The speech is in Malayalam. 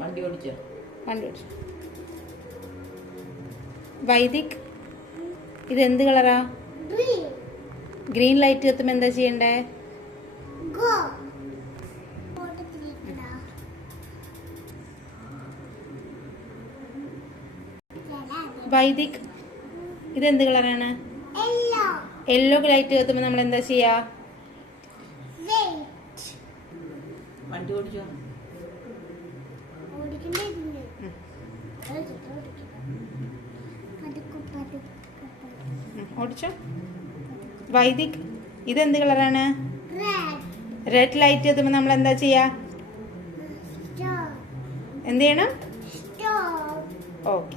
വണ്ടി ഓടിച്ചോ? വൈദിക്, ഇത് എന്ത് കളറാ? ഗ്രീൻ ലൈറ്റ് എത്തുമ്പോ എന്താ ചെയ്യണ്ടേ? വൈദിക്, ഇത് എന്ത് കളറാണ്? യെല്ലോ ലൈറ്റ് എത്തുമ്പോ നമ്മൾ എന്താ ചെയ്യാ? വണ്ടി ഓടിച്ചോ? ഓടിച്ചോ. വൈദിക്, ഇത് എന്ത് കളറാണ്? റെഡ് ലൈറ്റ് എത്തുമ്പോ നമ്മൾ എന്താ ചെയ്യാ? എന്ത് ചെയ്യണം? ഓക്കെ.